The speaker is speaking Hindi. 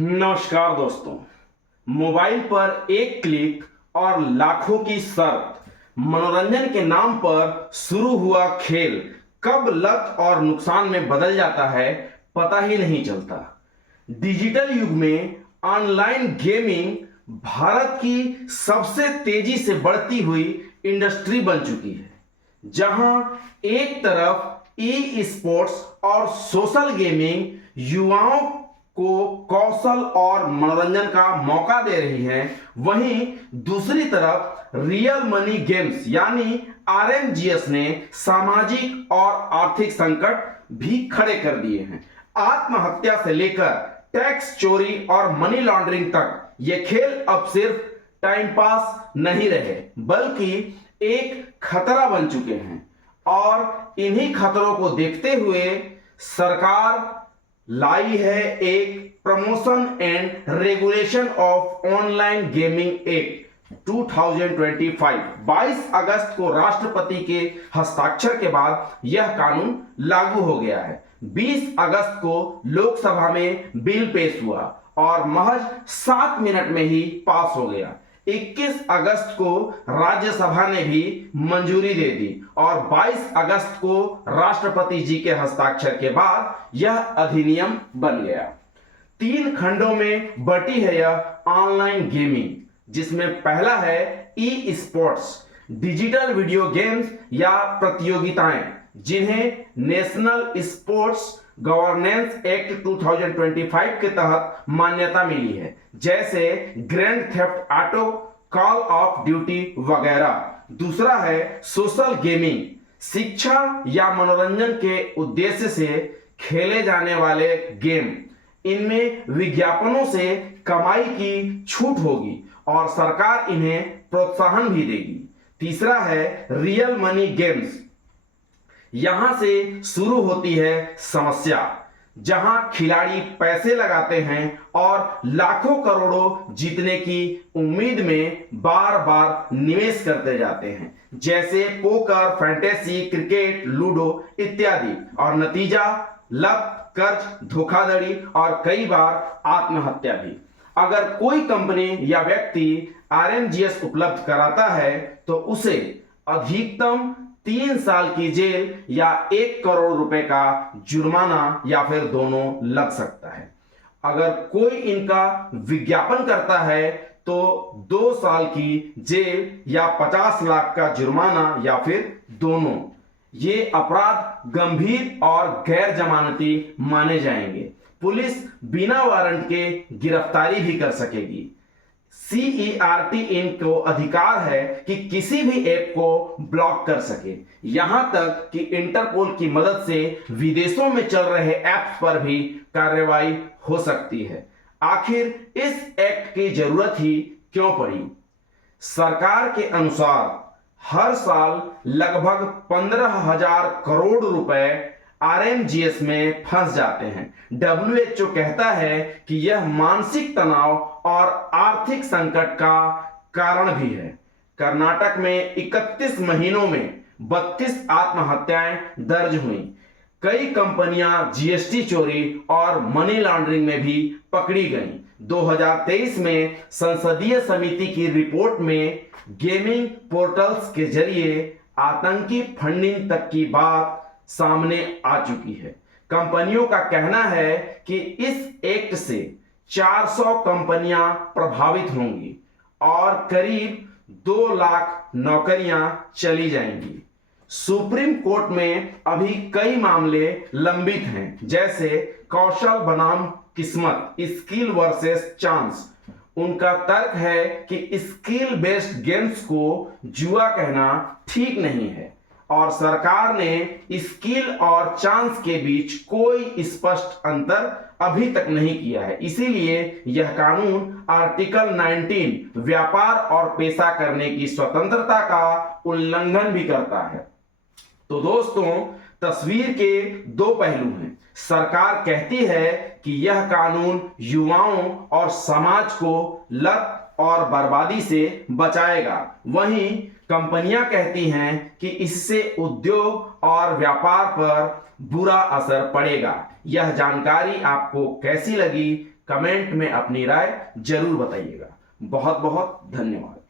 नमस्कार दोस्तों। मोबाइल पर एक क्लिक और लाखों की शर्त, मनोरंजन के नाम पर शुरू हुआ खेल कब लत और नुकसान में बदल जाता है पता ही नहीं चलता। डिजिटल युग में ऑनलाइन गेमिंग भारत की सबसे तेजी से बढ़ती हुई इंडस्ट्री बन चुकी है, जहां एक तरफ ई स्पोर्ट्स और सोशल गेमिंग युवाओं को कौशल और मनोरंजन का मौका दे रही है, वहीं दूसरी तरफ रियल मनी गेम्स यानी आरएमजीएस ने सामाजिक और आर्थिक संकट भी खड़े कर दिए हैं। आत्महत्या से लेकर टैक्स चोरी और मनी लॉन्ड्रिंग तक ये खेल अब सिर्फ टाइम पास नहीं रहे, बल्कि एक खतरा बन चुके हैं। और इन्हीं खतरों को देखते हुए सरकार लाई है एक promotion and regulation of online gaming act 2025। 22 अगस्त को राष्ट्रपति के हस्ताक्षर के बाद यह कानून लागू हो गया है। 20 अगस्त को लोकसभा में बिल पेश हुआ और महज 7 मिनट में ही पास हो गया। 21 अगस्त को राज्यसभा ने भी मंजूरी दे दी और 22 अगस्त को राष्ट्रपति जी के हस्ताक्षर के बाद यह अधिनियम बन गया। 3 खंडों में बटी है यह ऑनलाइन गेमिंग, जिसमें पहला है e sports, digital video games या प्रतियोगिताएं जिन्हें नेशनल स्पोर्ट्स गवर्नेंस एक्ट 2025 के तहत मान्यता मिली है, जैसे grand theft auto, call of duty वगैरह। दूसरा है सोशल गेमिंग, शिक्षा या मनोरंजन के उद्देश्य से खेले जाने वाले गेम। इनमें विज्ञापनों से कमाई की छूट होगी और सरकार इन्हें प्रोत्साहन भी देगी। तीसरा है रियल मनी गेम्स। यहां से शुरू होती है समस्या, जहां खिलाड़ी पैसे लगाते हैं और लाखों करोड़ों जीतने की उम्मीद में बार बार निवेश करते जाते हैं, जैसे पोकर, फैंटेसी, क्रिकेट, लूडो इत्यादि, और नतीजा लत, कर्ज, धोखाधड़ी और कई बार आत्महत्या भी। अगर कोई कंपनी या व्यक्ति आरएमजीएस उपलब्ध कराता है तो उसे अधिकतम 3 साल की जेल या 1 करोड़ रुपए का जुर्माना या फिर दोनों लग सकता है। अगर कोई इनका विज्ञापन करता है तो 2 साल की जेल या 50 लाख का जुर्माना या फिर दोनों। ये अपराध गंभीर और गैर जमानती माने जाएंगे। पुलिस बिना वारंट के गिरफ्तारी भी कर सकेगी। सीईआरटी इनको अधिकार है कि किसी भी ऐप को ब्लॉक कर सके, यहां तक कि इंटरपोल की मदद से विदेशों में चल रहे ऐप्स पर भी कार्रवाई हो सकती है। आखिर इस एक्ट की जरूरत ही क्यों पड़ी? सरकार के अनुसार हर साल लगभग 15,000 करोड़ रुपए आरएमजीएस में फंस जाते हैं। डब्ल्यूएचओ कहता है कि यह मानसिक तनाव और आर्थिक संकट का कारण भी है। कर्नाटक में 31 महीनों में 32 आत्महत्याएं दर्ज हुई। कई कंपनियां जीएसटी चोरी और मनी लॉन्ड्रिंग में भी पकड़ी गईं। 2023 में संसदीय समिति की रिपोर्ट में गेमिंग पोर्टल्स के जरिए आतंकी फंडिंग तक की बात सामने आ चुकी है। कंपनियों का कहना है कि इस एक्ट से 400 कंपनियां प्रभावित होंगी और करीब 2 लाख नौकरियां चली जाएंगी। सुप्रीम कोर्ट में अभी कई मामले लंबित हैं, जैसे कौशल बनाम किस्मत, स्किल वर्सेस चांस। उनका तर्क है कि स्किल बेस्ड गेम्स को जुआ कहना ठीक नहीं है और सरकार ने स्किल और चांस के बीच कोई स्पष्ट अंतर अभी तक नहीं किया है। इसीलिए यह कानून आर्टिकल 19 व्यापार और पेशा करने की स्वतंत्रता का उल्लंघन भी करता है। तो दोस्तों, तस्वीर के 2 पहलू हैं। सरकार कहती है कि यह कानून युवाओं और समाज को लत और बर्बादी से बचाएगा, वहीं कंपनियां कहती हैं कि इससे उद्योग और व्यापार पर बुरा असर पड़ेगा। यह जानकारी आपको कैसी लगी कमेंट में अपनी राय जरूर बताइएगा। बहुत बहुत धन्यवाद।